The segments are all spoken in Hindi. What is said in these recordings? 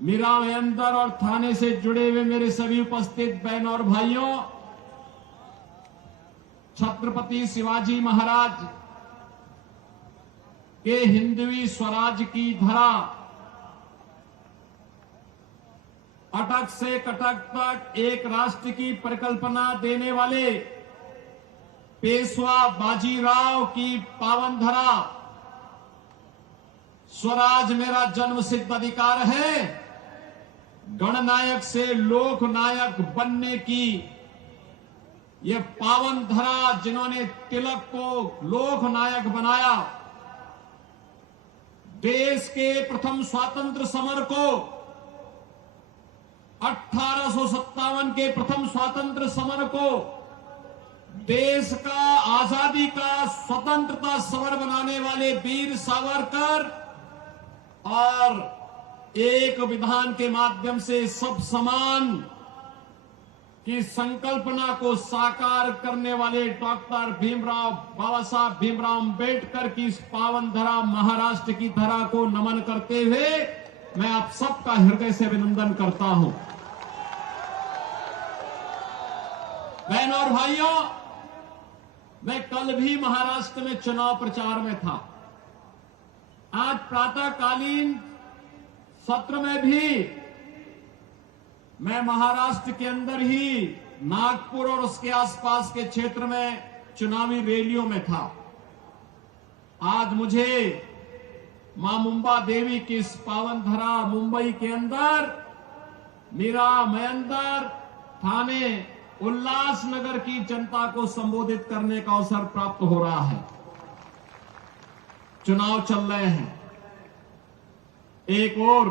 मीरा मयंदर और थाने से जुड़े हुए मेरे सभी उपस्थित बहन और भाइयों, छत्रपति शिवाजी महाराज के हिंदवी स्वराज की धरा अटक से कटक तक एक राष्ट्र की परिकल्पना देने वाले पेशवा बाजीराव की पावन धरा स्वराज मेरा जन्मसिद्ध अधिकार है। गणनायक से लोकनायक बनने की ये पावन धरा, जिन्होंने तिलक को लोकनायक बनाया, देश के प्रथम स्वातंत्र समर को 1857 के प्रथम स्वातंत्र समर को देश का आजादी का स्वतंत्रता समर बनाने वाले वीर सावरकर और एक विधान के माध्यम से सब समान की संकल्पना को साकार करने वाले डॉक्टर भीमराव, बाबा साहब भीमराव अंबेडकर की इस पावन धरा महाराष्ट्र की धरा को नमन करते हुए मैं आप सबका हृदय से अभिनंदन करता हूं। बहनों और भाइयों, मैं कल भी महाराष्ट्र में चुनाव प्रचार में था। आज प्रातःकालीन सत्र में भी मैं महाराष्ट्र के अंदर ही नागपुर और उसके आसपास के क्षेत्र में चुनावी रैलियों में था। आज मुझे मां मुंबा देवी की इस पावन धरा मुंबई के अंदर मीरा मयंदर थाने उल्लासनगर की जनता को संबोधित करने का अवसर प्राप्त हो रहा है। चुनाव चल रहे हैं। एक और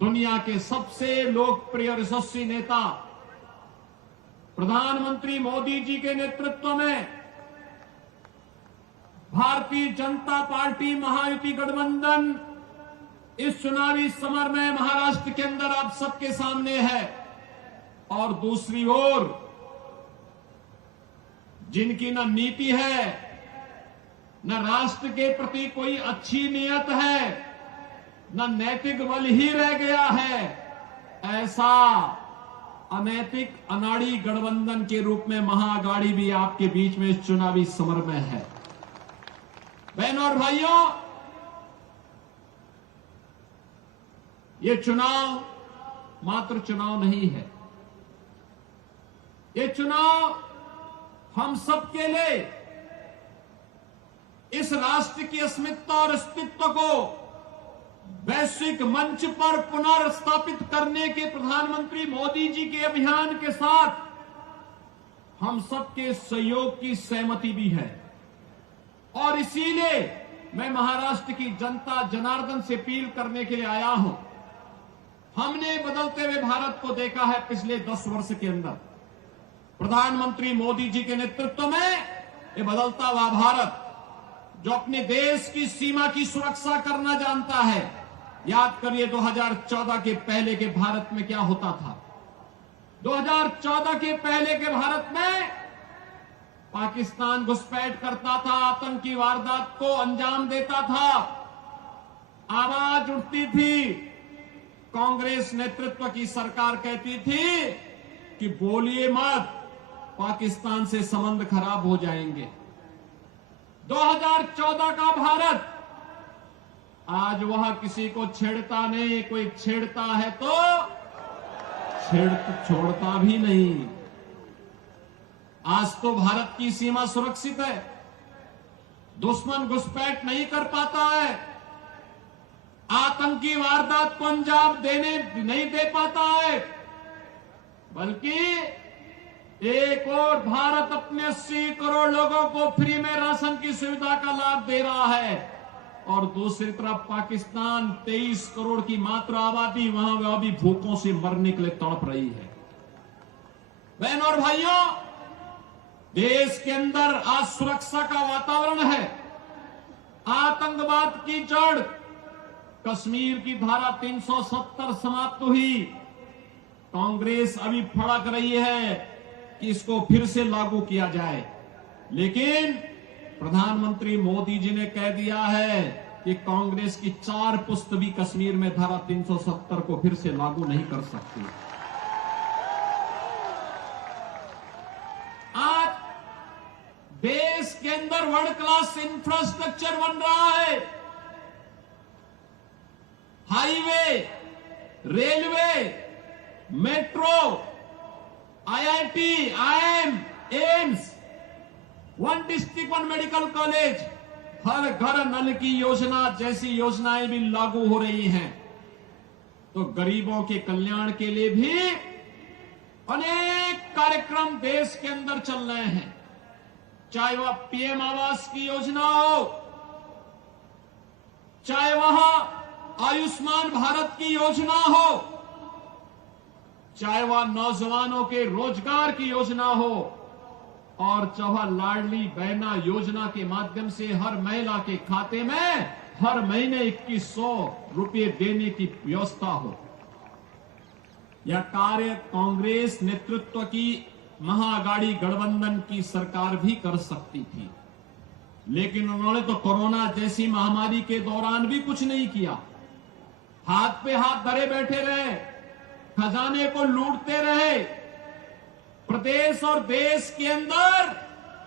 दुनिया के सबसे लोकप्रिय यशस्वी नेता प्रधानमंत्री मोदी जी के नेतृत्व में भारतीय जनता पार्टी महायुति गठबंधन इस चुनावी समर में महाराष्ट्र के अंदर आप सबके सामने है। और दूसरी ओर जिनकी न नीति है, न राष्ट्र के प्रति कोई अच्छी नीयत है, न नैतिक बल ही रह गया है, ऐसा अनैतिक अनाड़ी गठबंधन के रूप में महाअघाड़ी भी आपके बीच में इस चुनावी समर में है। बहनों और भाइयों, ये चुनाव मात्र चुनाव नहीं है। ये चुनाव हम सबके लिए इस राष्ट्र की अस्मिता और अस्तित्व को वैश्विक मंच पर पुनर्स्थापित करने के प्रधानमंत्री मोदी जी के अभियान के साथ हम सबके सहयोग की सहमति भी है। और इसीलिए मैं महाराष्ट्र की जनता जनार्दन से अपील करने के लिए आया हूं। हमने बदलते हुए भारत को देखा है पिछले 10 वर्ष के अंदर। प्रधानमंत्री मोदी जी के नेतृत्व में ये बदलता हुआ भारत जो अपने देश की सीमा की सुरक्षा करना जानता है। याद करिए 2014 के पहले के भारत में क्या होता था। 2014 के पहले के भारत में पाकिस्तान घुसपैठ करता था, आतंकी वारदात को अंजाम देता था, आवाज उठती थी। कांग्रेस नेतृत्व की सरकार कहती थी कि बोलिए मत, पाकिस्तान से संबंध खराब हो जाएंगे। 2014 का भारत आज वह किसी को छेड़ता नहीं, कोई छेड़ता है तो छोड़ता भी नहीं। आज तो भारत की सीमा सुरक्षित है, दुश्मन घुसपैठ नहीं कर पाता है, आतंकी वारदात को अंजाम नहीं दे पाता है, बल्कि एक और भारत अपने 80 करोड़ लोगों को फ्री में राशन की सुविधा का लाभ दे रहा है और दूसरी तरफ पाकिस्तान 23 करोड़ की मात्र आबादी वहां वह भी भूखों से मरने के लिए तड़प रही है। बहनों और भाइयों, देश के अंदर आज सुरक्षा का वातावरण है। आतंकवाद की जड़ कश्मीर की धारा 370 समाप्त हुई। कांग्रेस अभी फड़क रही है कि इसको फिर से लागू किया जाए, लेकिन प्रधानमंत्री मोदी जी ने कह दिया है कि कांग्रेस की 4 पुस्त भी कश्मीर में धारा 370 को फिर से लागू नहीं कर सकती। आज देश के अंदर वर्ल्ड क्लास इंफ्रास्ट्रक्चर बन रहा है। Highway, railway, metro, IIT, IIM, AIIMS, 1 district 1 medical college, हर घर नल की योजना जैसी योजनाएं भी लागू हो रही हैं। तो गरीबों के कल्याण के लिए भी अनेक कार्यक्रम देश के अंदर चल रहे हैं। चाहे वह पीएम आवास की योजना हो, चाहे वह आयुष्मान भारत की योजना हो, चाहे वह नौजवानों के रोजगार की योजना हो, और चाहे लाडली बहना योजना के माध्यम से हर महिला के खाते में हर महीने 2100 रुपये देने की व्यवस्था हो। यह कार्य कांग्रेस नेतृत्व की महाअघाड़ी गठबंधन की सरकार भी कर सकती थी, लेकिन उन्होंने तो कोरोना जैसी महामारी के दौरान भी कुछ नहीं किया। हाथ पे हाथ धरे बैठे रहे, खजाने को लूटते रहे, प्रदेश और देश के अंदर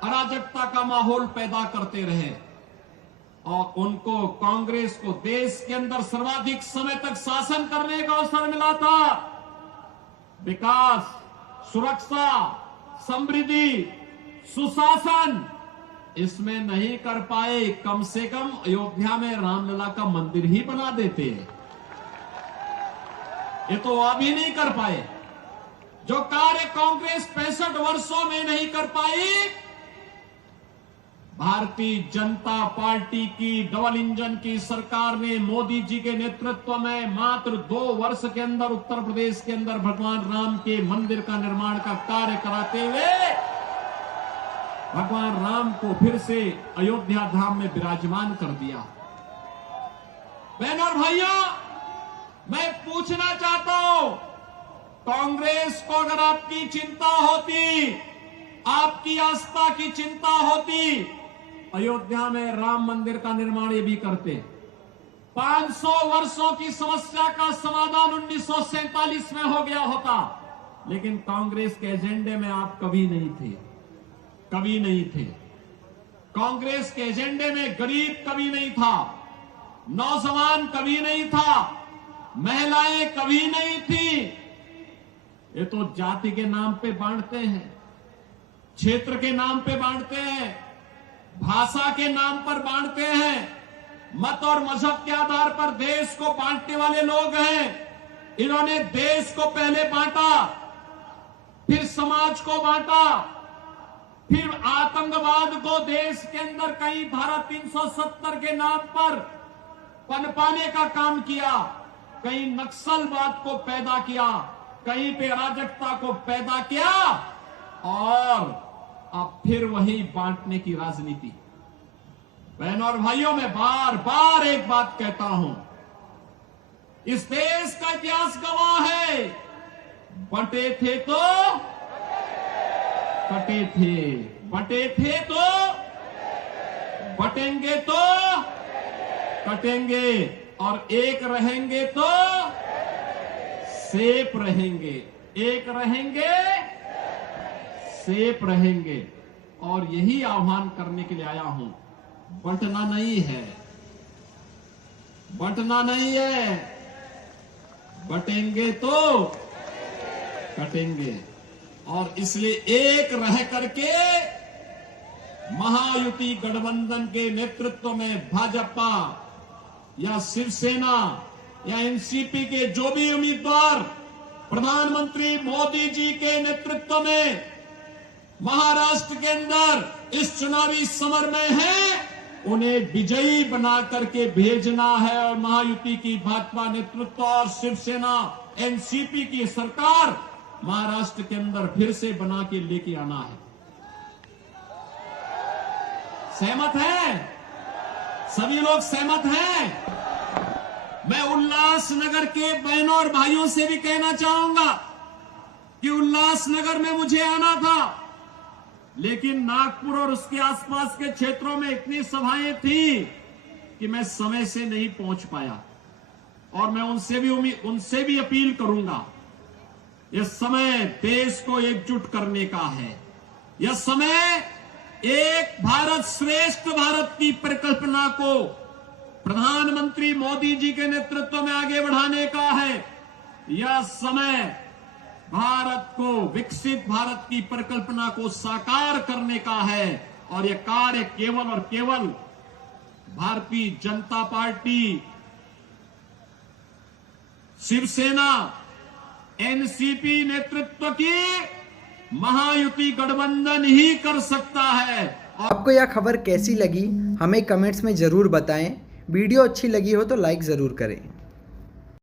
अराजकता का माहौल पैदा करते रहे, और उनको कांग्रेस को देश के अंदर सर्वाधिक समय तक शासन करने का अवसर मिला था। विकास, सुरक्षा, समृद्धि, सुशासन इसमें नहीं कर पाए। कम से कम अयोध्या में रामलला का मंदिर ही बना देते हैं, ये तो अभी नहीं कर पाए। जो कार्य कांग्रेस 65 वर्षों में नहीं कर पाई, भारतीय जनता पार्टी की डबल इंजन की सरकार ने मोदी जी के नेतृत्व में मात्र 2 वर्ष के अंदर उत्तर प्रदेश के अंदर भगवान राम के मंदिर का निर्माण का कार्य कराते हुए भगवान राम को फिर से अयोध्या धाम में विराजमान कर दिया। बहनों और भाइयों, मैं पूछना चाहता हूं, कांग्रेस को अगर आपकी चिंता होती, आपकी आस्था की चिंता होती, अयोध्या में राम मंदिर का निर्माण ये भी करते। 500 वर्षों की समस्या का समाधान 1947 में हो गया होता, लेकिन कांग्रेस के एजेंडे में आप कभी नहीं थे, कभी नहीं थे। कांग्रेस के एजेंडे में गरीब कभी नहीं था, नौजवान कभी नहीं था, महिलाएं कभी नहीं थी। ये तो जाति के नाम पे बांटते हैं, क्षेत्र के नाम पे बांटते हैं, भाषा के नाम पर बांटते हैं, मत और मजहब के आधार पर देश को बांटने वाले लोग हैं। इन्होंने देश को पहले बांटा, फिर समाज को बांटा, फिर आतंकवाद को देश के अंदर कई धारा 370 के नाम पर पनपाने का काम किया, कहीं नक्सलवाद को पैदा किया, कहीं पे अराजकता को पैदा किया, और अब फिर वही बांटने की राजनीति। बहनों और भाइयों, मैं बार बार एक बात कहता हूं, इस देश का इतिहास गवाह है, बंटे थे तो कटे थे, बंटे थे तो बटेंगे तो कटेंगे, और एक रहेंगे तो सेफ रहेंगे, एक रहेंगे सेफ रहेंगे। और यही आह्वान करने के लिए आया हूं, बंटना नहीं है, बंटना नहीं है, बटेंगे तो कटेंगे। और इसलिए एक रह करके महायुति गठबंधन के नेतृत्व में भाजपा या शिवसेना या एनसीपी के जो भी उम्मीदवार प्रधानमंत्री मोदी जी के नेतृत्व में महाराष्ट्र के अंदर इस चुनावी समर में हैं, उन्हें विजयी बना करके भेजना है, और महायुति की भाजपा नेतृत्व और शिवसेना एनसीपी की सरकार महाराष्ट्र के अंदर फिर से बना के लेके आना है। सहमत हैं? सभी लोग सहमत हैं? मैं उल्लासनगर के बहनों और भाइयों से भी कहना चाहूंगा कि उल्लासनगर में मुझे आना था, लेकिन नागपुर और उसके आसपास के क्षेत्रों में इतनी सभाएं थी कि मैं समय से नहीं पहुंच पाया, और मैं उनसे भी अपील करूंगा, यह समय देश को एकजुट करने का है। यह समय एक भारत श्रेष्ठ भारत की परिकल्पना को प्रधानमंत्री मोदी जी के नेतृत्व में आगे बढ़ाने का है। यह समय भारत को, विकसित भारत की परिकल्पना को साकार करने का है, और यह कार्य केवल और केवल भारतीय जनता पार्टी, शिवसेना, एनसीपी नेतृत्व की महायुति गठबंधन ही कर सकता है। आपको यह खबर कैसी लगी हमें कमेंट्स में ज़रूर बताएं। वीडियो अच्छी लगी हो तो लाइक ज़रूर करें।